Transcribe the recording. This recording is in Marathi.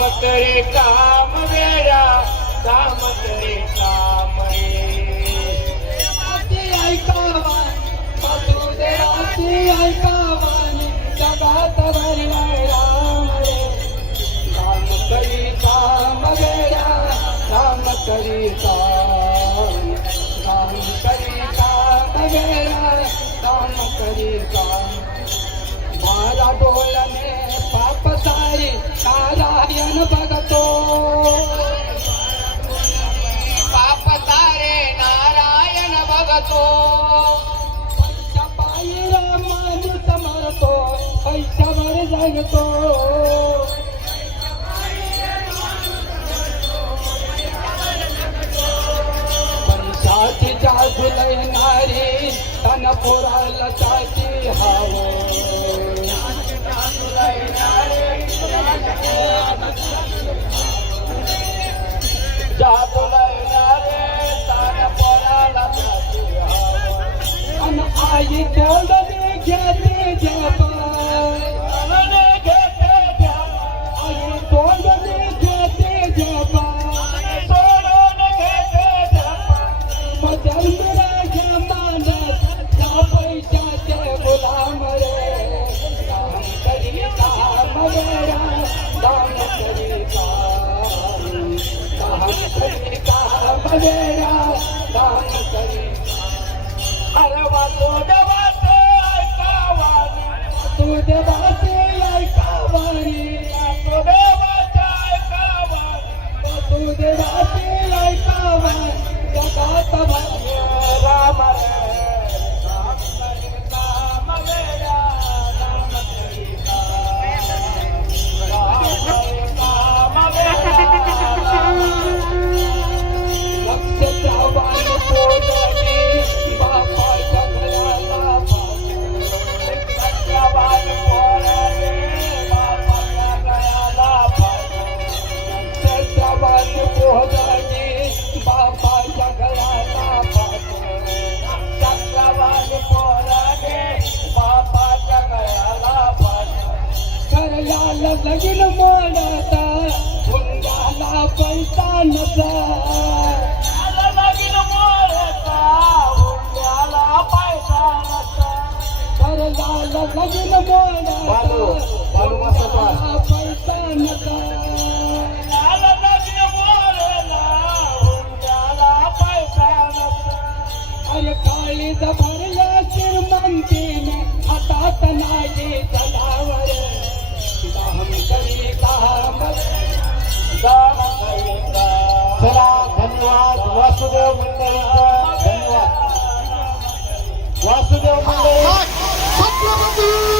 करे काम वेड्या काम करे काम ऐकावा देवाची ऐकावानी जगात भरला राम रे काम करी काम वेड्या काम करी काम करी काम वेड्या काम करी काम मारा डोलने पाप सारी नारायण भगतो पाप सारे नारायण भगतो पैसा पायीला माणूस मरतो पैशावर जगतो पैशाची जादू लयणारी तन पोराला त्याची हवं जादू लयणारे तान पोराला जाती हवं अन आई तोडली घेते जपा मने घेते ध्यान आई तोडली घेते जपा सोडून घेते ध्यान मजल जमानत त्या पैशाचे गुलाम रे काम करी काम वेडा काम करी काम वेडा काम करी अरे वाचो देवाचे ऐकावानी तू देवाचे ऐकावानी वाचो देवाचे ऐकावानी तू देवाचे ऐकावानी जगात राम रे राम करे काम वेड्या राम करे काम वेड्या लक्ष श्रावण पोजनी बापा जगला चक्रवाल पोरणे बापाच्या गळ्याला श्रावण पोजनी बापा जगला चक्रवाल पोरणे बापाच्या गळ्याला करयाला लगीन मोडता हुंडाला पैसा नसा लगीन मोरता हुंड्याला पैसा नसता करयाला लगीन मोडता हुंडाला पैसा नसा लगीन मोरला हुंड्याला पैसा नसता अरे काळी भरल्या श्रीमंतीने हातात नाही जनावर काम करी काम चला धन्यवाद वासुदेव मंडळींचा धन्यवाद वासुदेव मंडळी छत्रपती